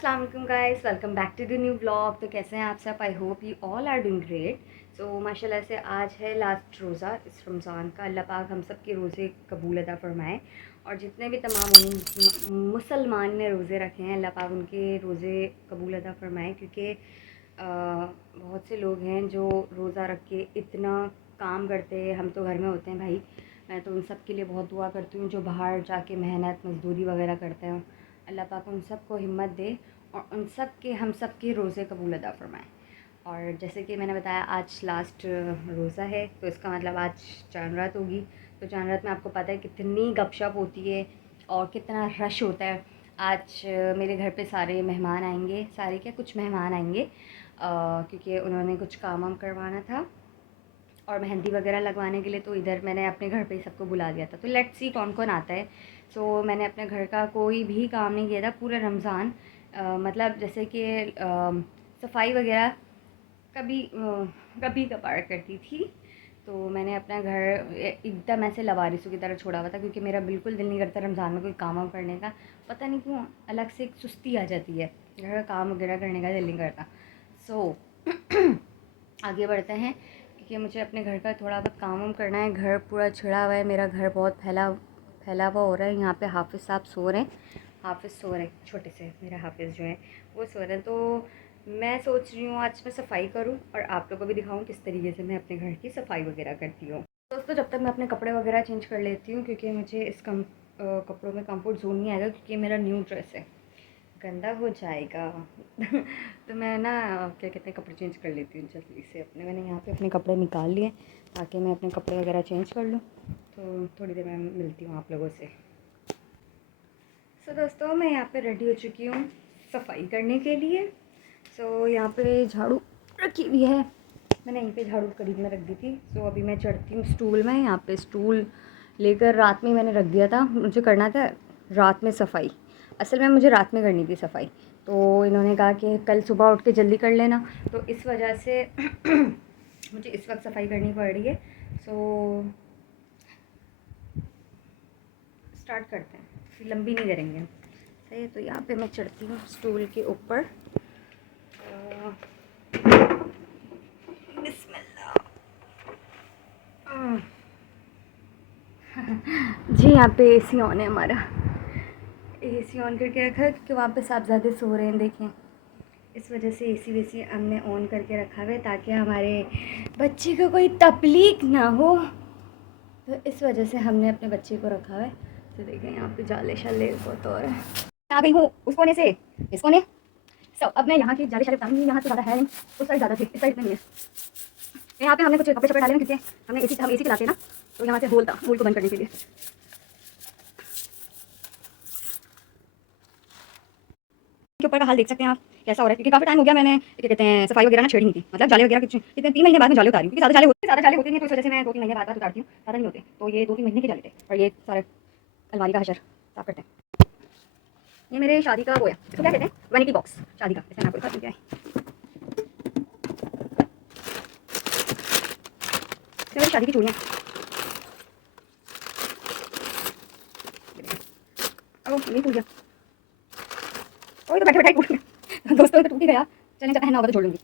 अस्सलाम वालेकुम guys, welcome back to the new blog. तो कैसे हैं आप सब? I hope you all are doing great. So माशाल्लाह से आज है लास्ट रोज़ा इस रमज़ान का। अल्लाह पाक हम सब के रोज़े कबूल अता फ़रमाए। और जितने भी तमाम मुसलमान ने रोज़े रखे हैं, अल्लाह पाक उनके रोज़े कबूल अता फ़रमाए। क्योंकि बहुत से लोग हैं जो रोज़ा रख के इतना काम करते हैं, हम तो घर में होते हैं भाई। मैं तो उन सब के लिए बहुत दुआ करती हूँ जो बाहर जाके मेहनत मज़दूरी वगैरह करते हैं। अल्लाह पाक उन सब को हिम्मत दे और उन सब के हम सब के रोज़े कबूल अता फ़रमाए। और जैसे कि मैंने बताया आज लास्ट रोज़ा है, तो इसका मतलब आज चांद रात होगी। तो चांद रात में आपको पता है कितनी गपशप होती है और कितना रश होता है। आज मेरे घर पे सारे मेहमान आएंगे, सारे क्या कुछ मेहमान आएंगे, क्योंकि उन्होंने कुछ काम वाम करवाना था और मेहंदी वगैरह लगवाने के लिए। तो इधर मैंने अपने घर पे ही सबको बुला दिया था। तो लेट्स सी कौन कौन आता है। सो मैंने अपने घर का कोई भी काम नहीं किया था पूरा रमज़ान। मतलब जैसे कि सफाई वगैरह कभी कभी कभार करती थी। तो मैंने अपना घर एकदम ऐसे लवारिसों की तरह छोड़ा हुआ था, क्योंकि मेरा बिल्कुल दिल नहीं करता रमज़ान में कोई काम वाम करने का। पता नहीं क्यों अलग से एक सुस्ती आ जाती है, घर का काम वगैरह करने का दिल नहीं करता। सो आगे बढ़ते हैं, क्योंकि मुझे अपने घर का थोड़ा बहुत काम वाम करना है। घर पूरा छिड़ा हुआ है, मेरा घर बहुत फैला फैला हुआ हो रहा है। यहाँ पे हाफिज़ साहब सो रहे हैं, हाफिज़ सो रहे हैं, छोटे से मेरे हाफिज़ जो हैं वो सो रहे हैं। तो मैं सोच रही हूँ आज मैं सफाई करूँ और आप लोगों को भी दिखाऊँ किस तरीके से मैं अपने घर की सफाई वगैरह करती हूँ। दोस्तों जब तक मैं अपने कपड़े वगैरह चेंज कर लेती हूँ, क्योंकि मुझे इस कपड़ों में कंफर्ट जोन नहीं आएगा, क्योंकि मेरा न्यू ड्रेस है, गंदा हो जाएगा। तो मैं ना क्या कहते हैं कपड़े चेंज कर लेती हूँ जल्दी से अपने। मैंने यहाँ पे अपने कपड़े निकाल लिए ताकि मैं अपने कपड़े वगैरह चेंज कर लूँ। तो थोड़ी देर में मिलती हूँ आप लोगों से। सो दोस्तों मैं यहाँ पे रेडी हो चुकी हूँ सफाई करने के लिए। सो यहाँ पे झाड़ू रखी हुई है, मैंने यहीं पे झाड़ू करीब में रख दी थी। सो अभी मैं चढ़ती हूँ स्टूल में। यहाँ पे स्टूल लेकर रात में मैंने रख दिया था, मुझे करना था रात में सफाई। असल में मुझे रात में करनी थी सफाई, तो इन्होंने कहा कि कल सुबह उठ के जल्दी कर लेना। तो इस वजह से मुझे इस वक्त सफाई करनी पड़ रही है। सो स्टार्ट करते हैं, फिर लंबी नहीं करेंगे, सही है। तो यहाँ पे मैं चढ़ती हूँ स्टूल के ऊपर। बिस्मिल्लाह। जी यहाँ पे एसी ऑन है हमारा, एसी ऑन करके रखा है क्योंकि वहाँ पे साहबज़ादे सो रहे हैं, देखें। इस वजह से एसी वेसी हमने ऑन करके रखा हुआ है ताकि हमारे बच्चे को कोई तकलीफ ना हो। तो इस वजह से हमने अपने बच्चे को रखा हुआ है। तो देखें यहाँ पे जाले शाले बहुत और है। आ गई हूँ उस कोने से इस कोने। सब अब मैं यहाँ की जाले शाले बताऊँगी, यहाँ तो ज़्यादा है नहीं, उस साइड ज़्यादा थे, इस साइड में नहीं है। यहाँ पे हमने कुछ कपड़े शपड़े डाले ना, क्योंकि हम एसी चलाते हैं ना, तो यहाँ से होल था, होल को बंद करने के लिए। के ऊपर का हाल देख सकते हैं आप कैसा हो रहा है, क्योंकि काफ़ी टाइम हो गया मैंने क्या कहते हैं सफाई वगैरह ना छेड़ी नहीं थी। मतलब जाले वगैरह कुछ कितने 3 महीने बाद में जाले उतारी हूँ, क्योंकि ज़्यादा जाले होते नहीं, तो इस वजह से मैं 2-3 महीने बाद उतारती हूँ। ज़्यादा नहीं होते, तो ये 2-3 महीने के जाले थे। और ये सारे अलमारी का हशर साफ करते हैं। ये मेरे शादी का वो है, इसको क्या कहते हैं, वैनिटी बॉक्स शादी का। इसमें आपको दिखा दूँ क्या है, इसमें मेरी शादी की चूड़ियाँ। अब ये टूट गया, तो बैठे बैठे टूट गया। दोस्तों तो टूट ही गया, चलने जब पहनना होगा तो जोड़ लूँगी।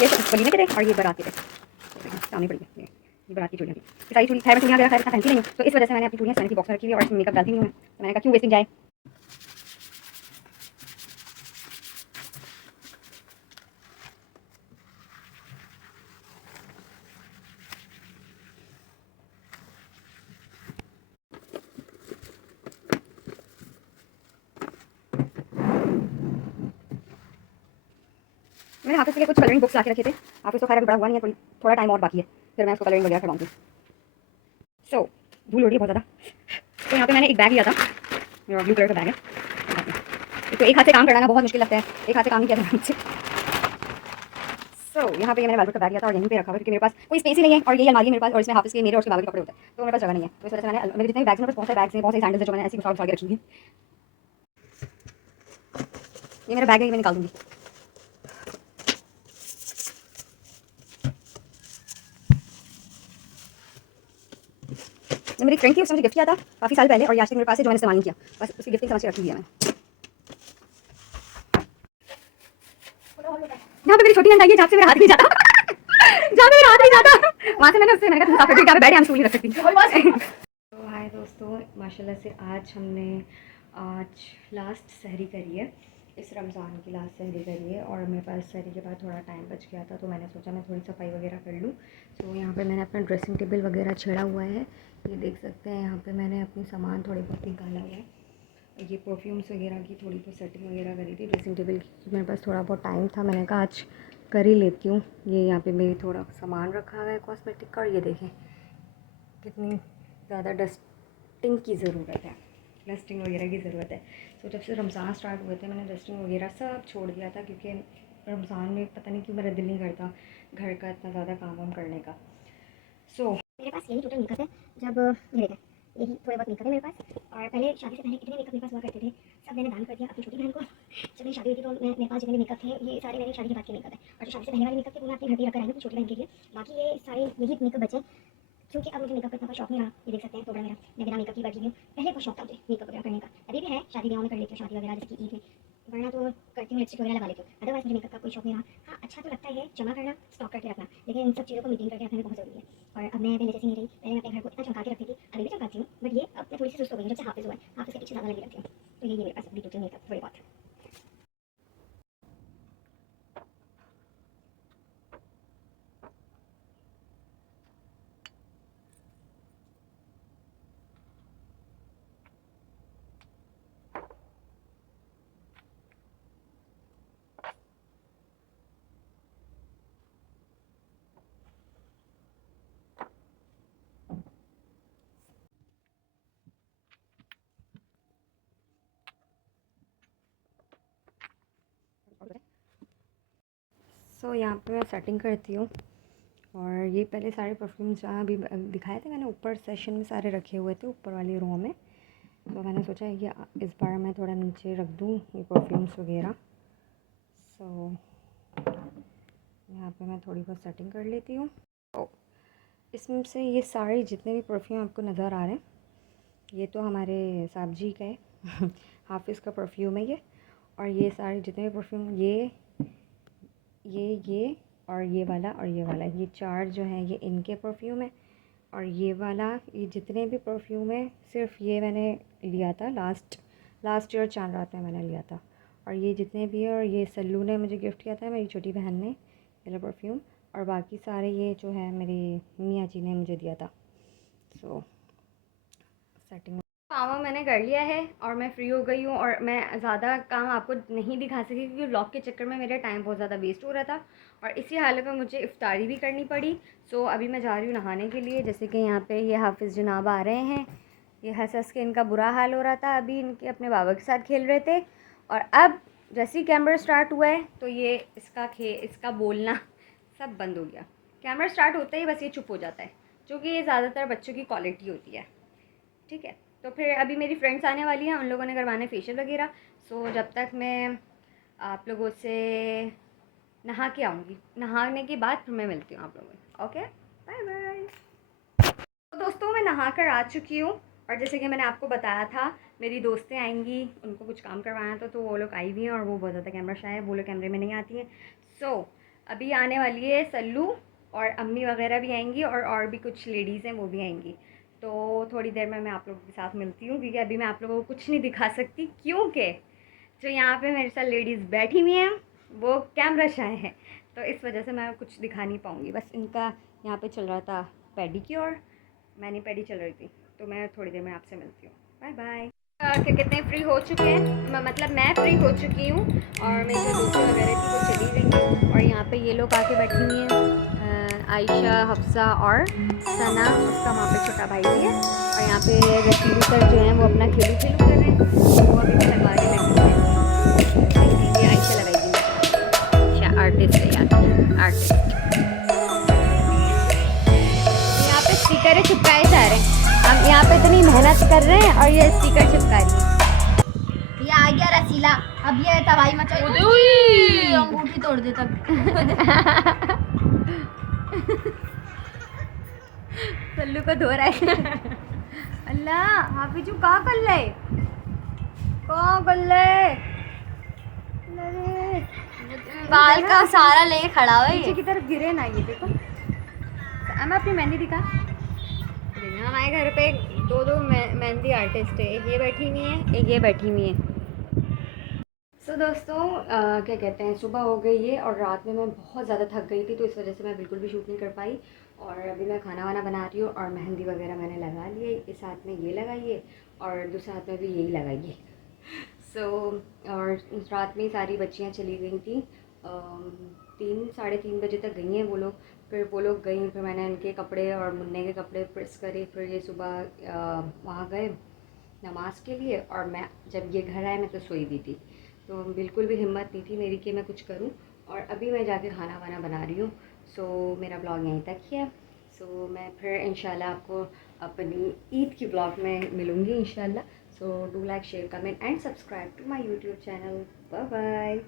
ये वलीमे के थे और ये बारात के थे, सामने पड़ी है ये बारात की चूड़ियाँ थी। सारी चूड़ियाँ वगैरह खैर इतना पहनती नहीं हूँ, तो इस वजह से मैंने अपनी चूड़ियाँ वैनिटी बॉक्स में रखी हुई है और इसमें मेकअप डालती नहीं हूँ। तो मैंने कहा क्यों वेस्टिंग जाए। मैंने हाफिज़ के लिए कुछ कलरिंग बुक्स ला के रखे थे। हाफिज़ तो खैर अभी बड़ा हुआ नहीं है, थोड़ा टाइम और बाकी है, फिर मैं उसको कलरिंग वगैरह करवाऊँगी। सो धूल उड़ रही है बहुत ज़्यादा। तो यहाँ पे मैंने एक बैग लिया था, मेरा ब्लू कलर का बैग है। तो एक हाथ से काम करना बहुत मुश्किल लगता है, एक हाथ से काम नहीं किया था मुझसे। सो यहाँ पे मैंने वेलवेट का बैग लिया था और यहीं पे रखा हुआ, क्योंकि मेरे पास कोई स्पेस ही नहीं है और ये अलमारी मेरे पास, और इसमें हाफिज़ के मेरे और उसके बाबा के कपड़े होते हैं, तो मेरे पास जगह नहीं है। तो इस वजह से मैंने मेरे जितने बैग्स में बहुत सारे बैग्स हैं, बहुत सारी सैंडल्स जो मैंने ऐसी घुसा के रखी हुई। ये मेरा बैग है, ये मैं निकाल दूँगी। मेरी फ्रेंड थी, उसने मुझे गिफ्ट किया था काफ़ी साल पहले, और ये आज तक मेरे पास है, जो मैंने इस्तेमाल नहीं किया, बस उसकी गिफ्टिंग समझ के रखी हुई है मैंने। यहाँ पे मेरी छोटी बहन आई है जहाँ से मेरा हाथ नहीं जाता जहाँ पे मेरा हाथ नहीं जाता वहाँ से मैंने उससे मैंने कहा तुम यहाँ बैठ हम स्टूल नहीं रख सकती। तो हाय दोस्तों, माशाल्लाह से आज लास्ट सहरी करी है, इस रमज़ान की लास्ट सहरी करी है और मेरे पास सहरी के बाद थोड़ा टाइम बच गया था तो मैंने सोचा मैं थोड़ी सफाई वगैरह कर लूँ। तो यहाँ पे मैंने अपना ड्रेसिंग टेबल वगैरह छेड़ा हुआ है, ये देख सकते हैं। यहाँ पे मैंने अपनी सामान थोड़े बहुत निकाला हुआ है, ये परफ्यूम्स वगैरह की थोड़ी बहुत सेटिंग वगैरह करी थी ड्रेसिंग टेबल की। मेरे पास थोड़ा बहुत टाइम था, मैंने कहा आज कर ही लेती हूँ। ये यहाँ पे मेरी थोड़ा सामान रखा हुआ है कॉस्मेटिक का, और ये देखें कितनी ज़्यादा डस्टिंग की ज़रूरत है, डस्टिंग वगैरह की ज़रूरत है। तो जब से रमज़ान स्टार्ट हुए थे मैंने डस्टिंग वगैरह सब छोड़ दिया था, क्योंकि रमज़ान में पता नहीं क्यों मेरा दिल नहीं करता घर का इतना ज़्यादा काम वाम करने का। मेरे पास यही टोटल मेकअप है, जब ये देखें यही थोड़े बहुत मेकअप है मेरे पास। और पहले शादी से पहले इतने मेकअप मेरे पास हुआ करते थे, सब मैंने दान कर दिया अपनी छोटी बहन को। जब मेरी शादी हुई थी तो मेरे पास जितने मेकअप थे ये सारे मेरे शादी के बाद के मेकअप है, और जो शादी से पहले वाले मेकअप थे वो मैं अपने घर पे रखकर आई हूँ अपनी छोटी बहन के लिए। बाकी ये सारे यही मेकअप बचे, क्योंकि अब मुझे मेकअप का इतना शौक नहीं रहा। ये देख सकते हैं थोड़ा मेरा, मैं बिना मेकअप की बैठी हूँ। पहले बहुत शौक था मुझे मेकअप वगैरह करने का, अभी भी है, शादी ब्याह में कर लेती हूँ, शादी वगैरह जैसे कि ईद में, वरना तो करती हूँ लिपस्टिक वगैरह लगा लेती हूँ। अदरवाइज मुझे मेकअप का कोई शौक नहीं रहा। हाँ, अच्छा तो लगता है जमा करना, स्टॉक करके रखना, लेकिन इन सब चीज़ों को मेंटेन करके रखना बहुत ज़रूरी है। और अब मैं पहले जैसे नहीं रही, पहले मैं अपने घर को इतना चमका के रखती थी, अभी भी चमकाती हूँ, बट ये अब मैं थोड़ी सी सुस्त हो गई हूँ जब से हाफिज़ हुआ है, हाफिज़ के पीछे ज़्यादा लगी रहती हूँ। तो ये मेरे पास अभी टोटल मेकअप थोड़े बहुत। यहाँ पे मैं सेटिंग करती हूँ, और ये पहले सारे परफ्यूम्स जहाँ भी दिखाए थे मैंने ऊपर सेशन में सारे रखे हुए थे ऊपर वाली रो में। तो मैंने सोचा ये इस बार मैं थोड़ा नीचे रख दूँ ये परफ्यूम्स वगैरह। यहाँ पे मैं थोड़ी बहुत सेटिंग कर लेती हूँ। तो इसमें से ये सारे जितने भी परफ्यूम आपको नज़र आ रहे हैं ये तो हमारे साहब जी का है हाफिज़ का परफ्यूम है ये। और ये सारे जितने भी परफ्यूम ये और ये वाला और ये वाला, ये चार जो हैं ये इनके परफ्यूम है। और ये वाला, ये जितने भी परफ्यूम है सिर्फ ये मैंने लिया था लास्ट ईयर चांद रात में मैंने लिया था। और ये जितने भी है, और ये सल्लू ने मुझे गिफ्ट किया था, मेरी छोटी बहन ने, ये परफ्यूम। और बाकी सारे ये जो है मेरी मियाँ जी ने मुझे दिया था। सेटिंग काम मैंने कर लिया है और मैं फ्री हो गई हूँ, और मैं ज़्यादा काम आपको नहीं दिखा सकी क्योंकि व्लॉग के चक्कर में मेरा टाइम बहुत ज़्यादा वेस्ट हो रहा था, और इसी हालत में मुझे इफ्तारी भी करनी पड़ी। अभी मैं जा रही हूँ नहाने के लिए। जैसे कि यहाँ पे ये हाफिज़ जनाब आ रहे हैं, ये हंस के इनका बुरा हाल हो रहा था, अभी इनके अपने बाबा के साथ खेल रहे थे। और अब जैसे ही कैमरा स्टार्ट हुआ है तो ये इसका बोलना सब बंद हो गया। कैमरा स्टार्ट होते ही बस ये चुप हो जाता है, जो कि ये ज़्यादातर बच्चों की क्वालिटी होती है। ठीक है, तो फिर अभी मेरी फ्रेंड्स आने वाली हैं, उन लोगों ने करवाना है फेशियल वगैरह। जब तक मैं आप लोगों से नहा के आऊँगी, नहाने के बाद फिर मैं मिलती हूँ आप लोगों से। Okay, bye bye. तो दोस्तों मैं नहा कर आ चुकी हूँ, और जैसे कि मैंने आपको बताया था मेरी दोस्तें आएंगी, उनको कुछ काम करवाना था, तो वो लोग आई भी हैं, और वो बहुत ज़्यादा कैमरा शाय है, वो लोग कैमरे में नहीं आती हैं। अभी आने वाली है सल्लू, और अम्मी वगैरह भी आएंगी, और भी कुछ लेडीज़ हैं वो भी आएंगी। तो थोड़ी देर में मैं आप लोगों के साथ मिलती हूँ, क्योंकि अभी मैं आप लोगों को कुछ नहीं दिखा सकती, क्योंकि जो यहाँ पे मेरे साथ लेडीज़ बैठी हुई हैं वो कैमरा शाय है, तो इस वजह से मैं कुछ दिखा नहीं पाऊँगी। बस इनका यहाँ पे चल रहा था पेडिक्योर, मैंनी पेडी चल रही थी, तो मैं थोड़ी देर में आपसे मिलती हूँ। Bye bye. कि कितने फ्री हो चुके हैं, मतलब मैं फ्री हो चुकी हूँ, और मेरी जो दोस्तें वगैरह थी वो चली गई हैं, और यहाँ पे ये लोग आके बैठी हुई हैं, आयशा, हफ्सा और सना, उसका वहाँ पे छोटा भाई भी है। और यहाँ पे रशीदी सर जो हैं वो अपना खेलू कर रहे हैं, वो अभी भी लगवा के बैठी हुई हैं। ये आयशा लगाएगी, अच्छा आर्टिस्ट है यार, आर्टिस्ट। यहाँ पे स्टिकर चिपकाए जा रहे हैं, हम यहाँ पे इतनी मेहनत कर रहे हैं और ये स्टिकर चिपका रही है। ये आ गया रसीला, अब ये तबाही मचाई, अंगूठी तोड़ दे तक सल्लू को धो रहा है अल्लाह हाफिजू कहाँ कर ले, कहाँ कर ले, बाल का सारा लेके खड़ा हुआ है पीछे ये। की तरफ गिरे ना, ये देखो। मैं अपनी मेहंदी दिखा। देखिए, हमारे घर पे दो दो मेहंदी आर्टिस्ट है, एक ये बैठी हुई है, एक ये बैठी हुई है। सो दोस्तों, क्या कहते हैं, सुबह हो गई है और रात में मैं बहुत ज़्यादा थक गई थी, तो इस वजह से मैं बिल्कुल भी शूट नहीं कर पाई। और अभी मैं खाना वाना बना रही हूँ और मेहंदी वगैरह मैंने लगा ली है। इस हाथ में ये लगाई है और दूसरे हाथ में भी यही लगाई है। सो और रात में ही सारी बच्चियाँ चली गई थी। 3 साढ़े 3 बजे तक गई हैं वो लोग। फिर वो लोग गई, फिर मैंने इनके कपड़े और मुन्ने के कपड़े प्रेस करे। फिर ये सुबह वहाँ गए नमाज के लिए, और मैं जब ये घर आए मैं तो सोई भी थी। तो बिल्कुल भी हिम्मत नहीं थी मेरी कि मैं कुछ करूं। और अभी मैं जाके खाना वाना बना रही हूँ। सो मेरा ब्लॉग यहीं तक ही है। सो मैं फिर इंशाल्लाह आपको अपनी ईद की ब्लॉग में मिलूँगी इंशाल्लाह। So do like share comment and subscribe to my YouTube channel. Bye bye.